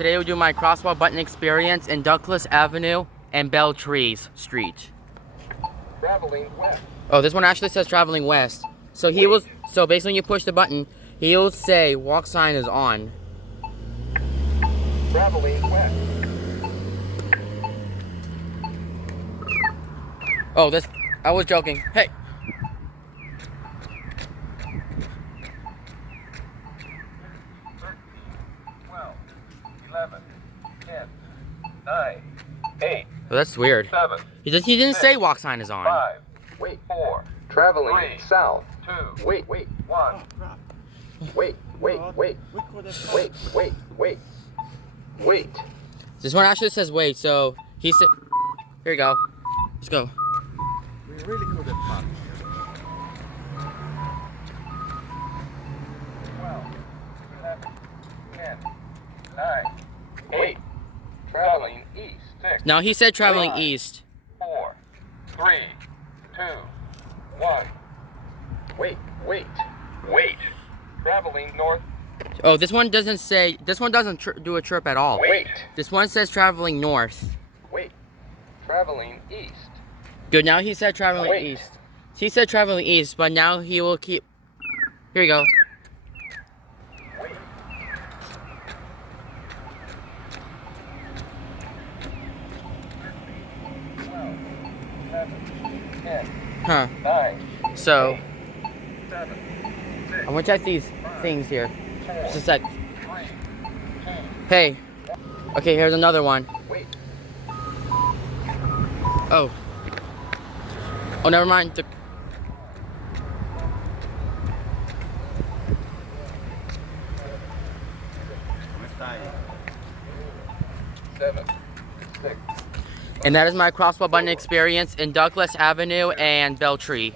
today we'll do my crosswalk button experience in Douglas Avenue and Beltree Street. Traveling west. Oh, this one actually says traveling west. So basically when you push the button, he'll say walk sign is on. Traveling west. Oh, I was joking. Hey. 12, 11, 10, 9, 8. Oh, that's weird. 7. He didn't say walk sign is on. 5. Wait. 4. Traveling 3, south. 2. Wait. 1. Wait. This one actually says wait, so he said, here you go. Let's go. We really could have parked. 12, 11, 10, 9, 8. Traveling east. 6. Now he said traveling 5, east. 4, 3, 2, 1. Wait. Traveling north. Oh, this one doesn't do a trip at all. Wait. This one says traveling north. Wait. Traveling east. Good, now he said traveling Wait. east. He said traveling east, but now he will keep... Here you go. Wait. Huh. 9, So, 7, 6, I'm gonna check these things here. 4, Just a sec. 3, 2. Hey. Okay, here's another one. Wait. Oh. Oh, never mind. 7, 6. And that is my crosswalk button experience in Douglas Avenue and Beltree.